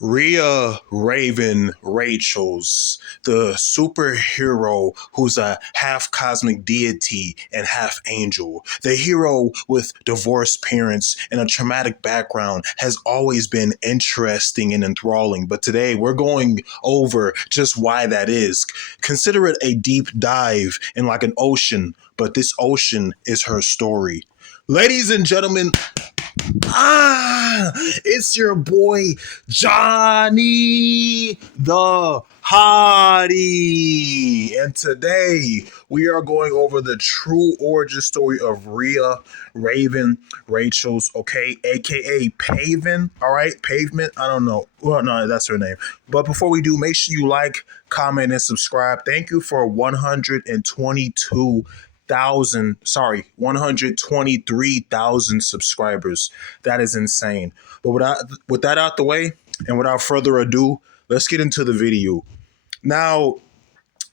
Ria Raven Rachels, the superhero who's a half cosmic deity and half angel. The hero with divorced parents and a traumatic background has always been interesting and enthralling, but today we're going over just why that is. Consider it a deep dive in like an ocean, but this ocean is her story. Ladies and gentlemen, it's your boy Johnny the Hottie, and today we are going over the true origin story of Ria Raven Rachels, okay, aka Paven. All right, Pavement. I don't know. Well, no, that's her name. But before we do, make sure you like, comment, and subscribe. Thank you for 123,000 subscribers. That is insane. But with that out the way, and without further ado, let's get into the video. Now,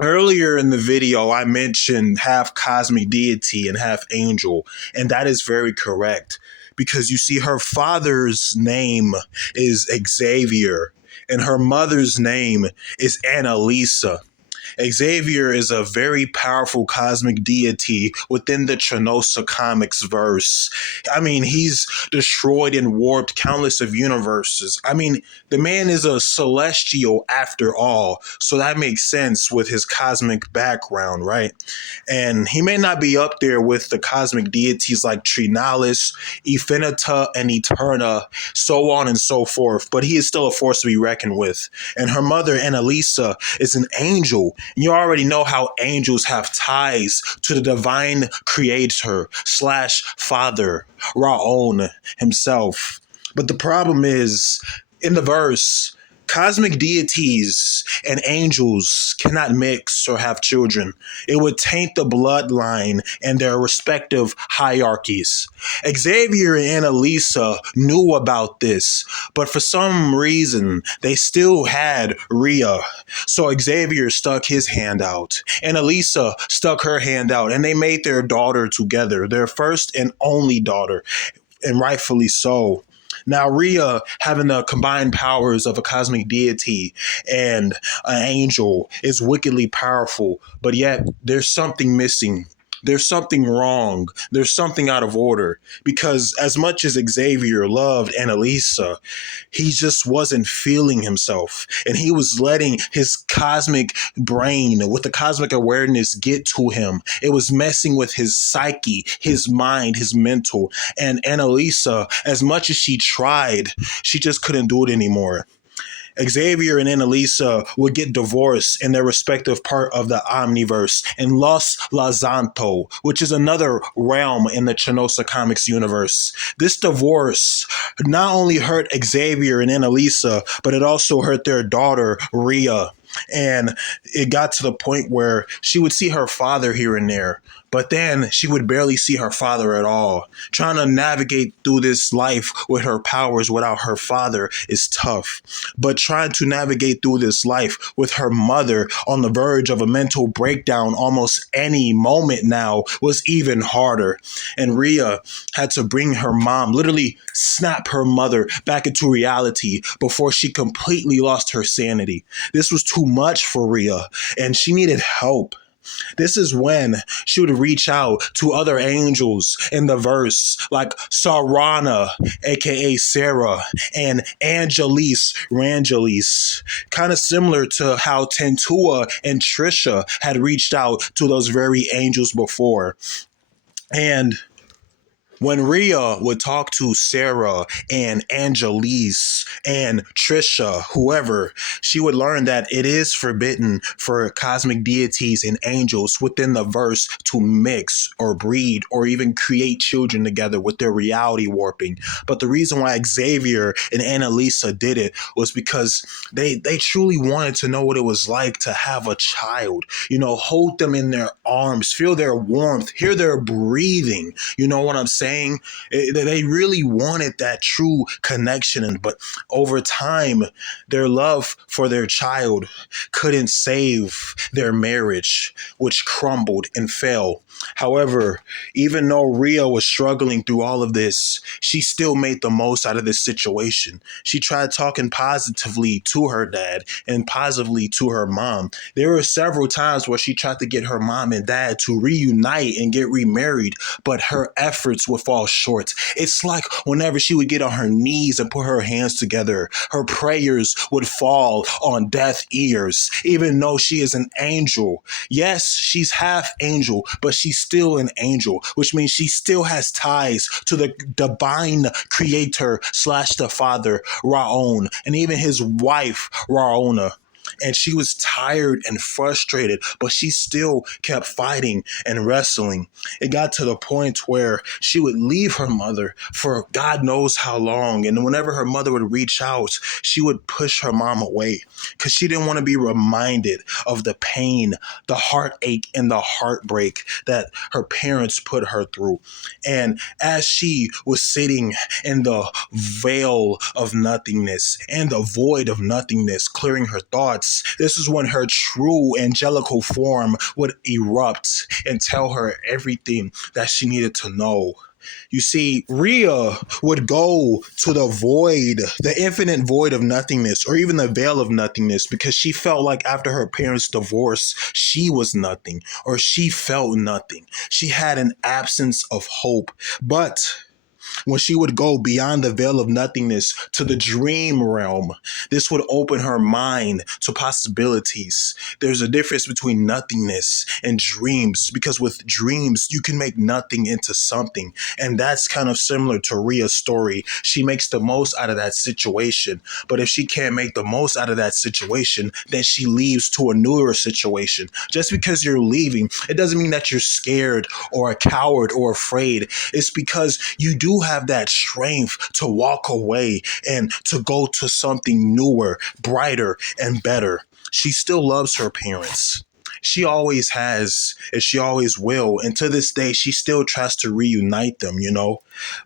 earlier in the video, I mentioned half cosmic deity and half angel, and that is very correct because you see, her father's name is Xavier, and her mother's name is Annalisa. Xavier is a very powerful cosmic deity within the Chanosa Comics Verse. I mean, he's destroyed and warped countless of universes. I mean, the man is a celestial after all, so that makes sense with his cosmic background, right? And he may not be up there with the cosmic deities like Trinalis, Infinita, and Eterna, so on and so forth, but he is still a force to be reckoned with. And her mother, Annalisa, is an angel. You already know how angels have ties to the divine creator slash father, Raon himself. But the problem is, in the verse, cosmic deities and angels cannot mix or have children. It would taint the bloodline and their respective hierarchies. Xavier and Annalisa knew about this, but for some reason, they still had Ria. So Xavier stuck his hand out, and Annalisa stuck her hand out, and they made their daughter together, their first and only daughter, and rightfully so. Now, Ria, having the combined powers of a cosmic deity and an angel, is wickedly powerful, but yet there's something missing. There's something wrong. There's something out of order. Because as much as Xavier loved Annalisa, he just wasn't feeling himself. And he was letting his cosmic brain, with the cosmic awareness, get to him. It was messing with his psyche, his mind, his mental. And Annalisa, as much as she tried, she just couldn't do it anymore. Xavier and Annalisa would get divorced in their respective part of the Omniverse in Los Lazanto, which is another realm in the Chanosa Comics universe. This divorce not only hurt Xavier and Annalisa, but it also hurt their daughter, Ria. And it got to the point where she would see her father here and there, but then she would barely see her father at all. Trying to navigate through this life with her powers without her father is tough. But trying to navigate through this life with her mother on the verge of a mental breakdown almost any moment now was even harder. And Ria had to bring her mom, literally snap her mother back into reality before she completely lost her sanity. This was too much for Ria, and she needed help. This is when she would reach out to other angels in the verse, like Sarana, aka Sarah, and Angelise Rangelis. Kind of similar to how Tentua and Trisha had reached out to those very angels before. And when Ria would talk to Sarah and Angelise and Trisha, whoever, she would learn that it is forbidden for cosmic deities and angels within the verse to mix or breed or even create children together with their reality warping. But the reason why Xavier and Annalisa did it was because they truly wanted to know what it was like to have a child, hold them in their arms, feel their warmth, hear their breathing. You know what I'm saying? saying? They really wanted that true connection, but over time, their love for their child couldn't save their marriage, which crumbled and fell. However, even though Ria was struggling through all of this, she still made the most out of this situation. She tried talking positively to her dad and positively to her mom. There were several times where she tried to get her mom and dad to reunite and get remarried, but her efforts would fall short. It's like whenever she would get on her knees and put her hands together, her prayers would fall on deaf ears, even though she is an angel. Yes, she's half angel, but she's still an angel, which means she still has ties to the divine creator slash the father, Raon, and even his wife, Raona. And she was tired and frustrated, but she still kept fighting and wrestling. It got to the point where she would leave her mother for God knows how long. And whenever her mother would reach out, she would push her mom away because she didn't want to be reminded of the pain, the heartache, and the heartbreak that her parents put her through. And as she was sitting in the veil of nothingness and the void of nothingness, clearing her thoughts, this is when her true angelical form would erupt and tell her everything that she needed to know. You see, Ria would go to the void, the infinite void of nothingness, or even the veil of nothingness, because she felt like after her parents' divorce, she was nothing, or she felt nothing. She had an absence of hope. But when she would go beyond the veil of nothingness to the dream realm, this would open her mind to possibilities. There's a difference between nothingness and dreams, because with dreams, you can make nothing into something. And that's kind of similar to Ria's story. She makes the most out of that situation. But if she can't make the most out of that situation, then she leaves to a newer situation. Just because you're leaving, it doesn't mean that you're scared or a coward or afraid. It's because you do have that strength to walk away and to go to something newer, brighter, and better. She still loves her parents. She always has, and she always will. And to this day, she still tries to reunite them, you know?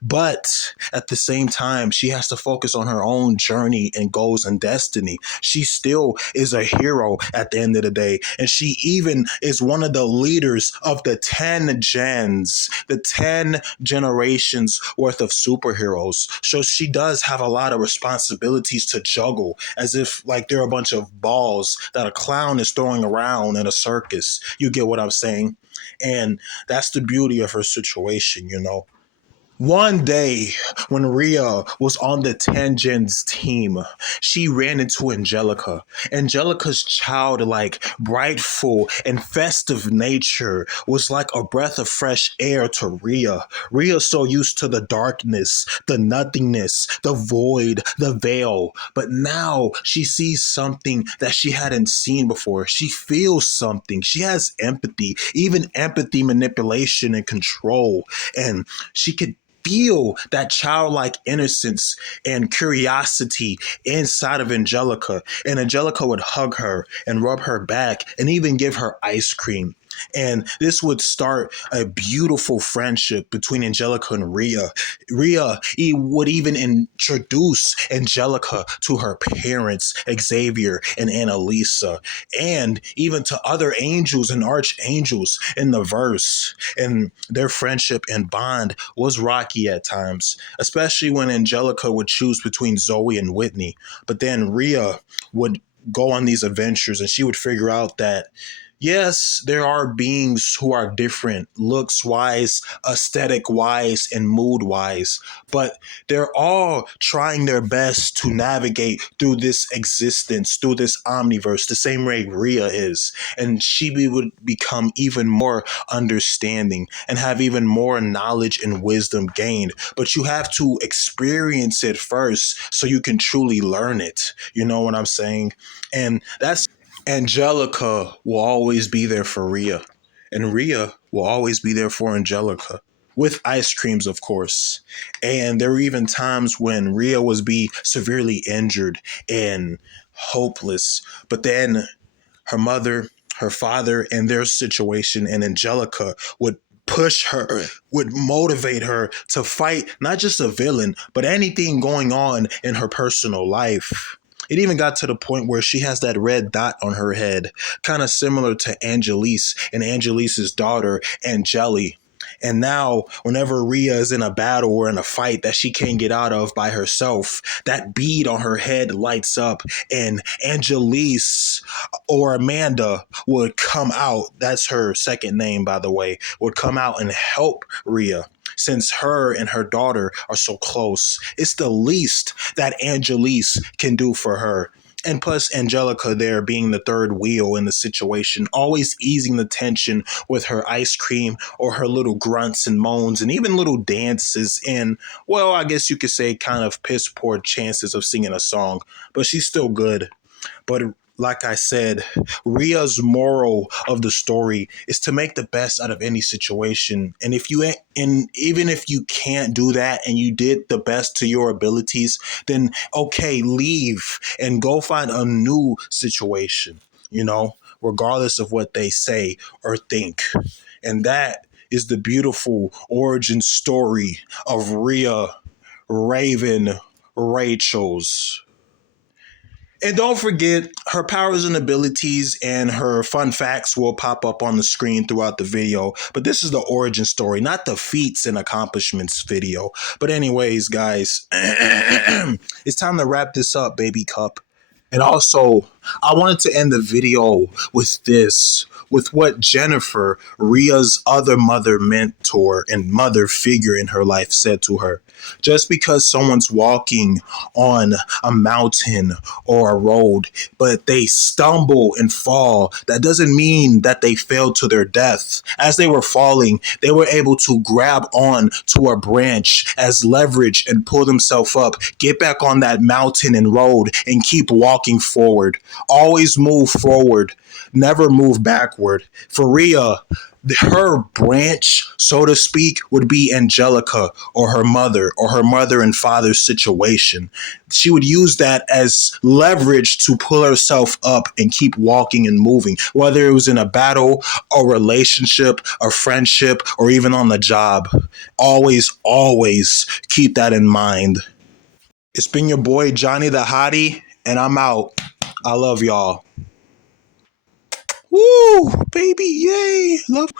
But at the same time, she has to focus on her own journey and goals and destiny. She still is a hero at the end of the day. And she even is one of the leaders of the 10 gens, the 10 generations worth of superheroes. So she does have a lot of responsibilities to juggle, as if like they're a bunch of balls that a clown is throwing around in a circus. You get what I'm saying? And that's the beauty of her situation, you know? One day, when Ria was on the Tangents team, she ran into Angelica. Angelica's childlike, brightful, and festive nature was like a breath of fresh air to Ria. Ria so used to the darkness, the nothingness, the void, the veil. But now she sees something that she hadn't seen before. She feels something. She has empathy, even empathy, manipulation, and control. And she could feel that childlike innocence and curiosity inside of Angelica. And Angelica would hug her and rub her back and even give her ice cream. And this would start a beautiful friendship between Angelica and Ria. Ria would even introduce Angelica to her parents, Xavier and Annalisa, and even to other angels and archangels in the verse. And their friendship and bond was rocky at times, especially when Angelica would choose between Zoe and Whitney. But then Ria would go on these adventures and she would figure out that yes, there are beings who are different, looks wise, aesthetic wise, and mood wise, but they're all trying their best to navigate through this existence, through this omniverse, the same way Ria is. And she would become even more understanding and have even more knowledge and wisdom gained. But you have to experience it first so you can truly learn it. You know what I'm saying? And that's Angelica will always be there for Ria, and Ria will always be there for Angelica. With ice creams, of course. And there were even times when Ria was be severely injured and hopeless. But then her mother, her father, and their situation, and Angelica would push her, would motivate her to fight not just a villain, but anything going on in her personal life. It even got to the point where she has that red dot on her head, kind of similar to Angelise and Angelise's daughter, Angeli. And now, whenever Ria is in a battle or in a fight that she can't get out of by herself, that bead on her head lights up, and Angelise or Amanda would come out. That's her second name, by the way, would come out and help Ria. Since her and her daughter are so close, it's the least that Angelise can do for her. And plus, Angelica there being the third wheel in the situation, always easing the tension with her ice cream or her little grunts and moans and even little dances and, well, I guess you could say kind of piss poor chances of singing a song, but she's still good. But like I said, Ria's moral of the story is to make the best out of any situation. And if you and even if you can't do that and you did the best to your abilities, then okay, leave and go find a new situation, regardless of what they say or think. And that is the beautiful origin story of Ria Raven Rachels. And don't forget, her powers and abilities and her fun facts will pop up on the screen throughout the video. But this is the origin story, not the feats and accomplishments video. But anyways, guys, it's time to wrap this up, baby cup. And also, I wanted to end the video with this, with what Jennifer, Ria's other mother mentor and mother figure in her life, said to her. Just because someone's walking on a mountain or a road, but they stumble and fall, that doesn't mean that they fell to their death. As they were falling, they were able to grab on to a branch as leverage and pull themselves up, get back on that mountain and road, and keep walking forward. Always move forward, never move backward. For Ria, her branch, so to speak, would be Angelica or her mother and father's situation. She would use that as leverage to pull herself up and keep walking and moving, whether it was in a battle, a relationship, a friendship, or even on the job. Always, always keep that in mind. It's been your boy, Johnny the Hottie, and I'm out. I love y'all. Woo, baby, yay. Love.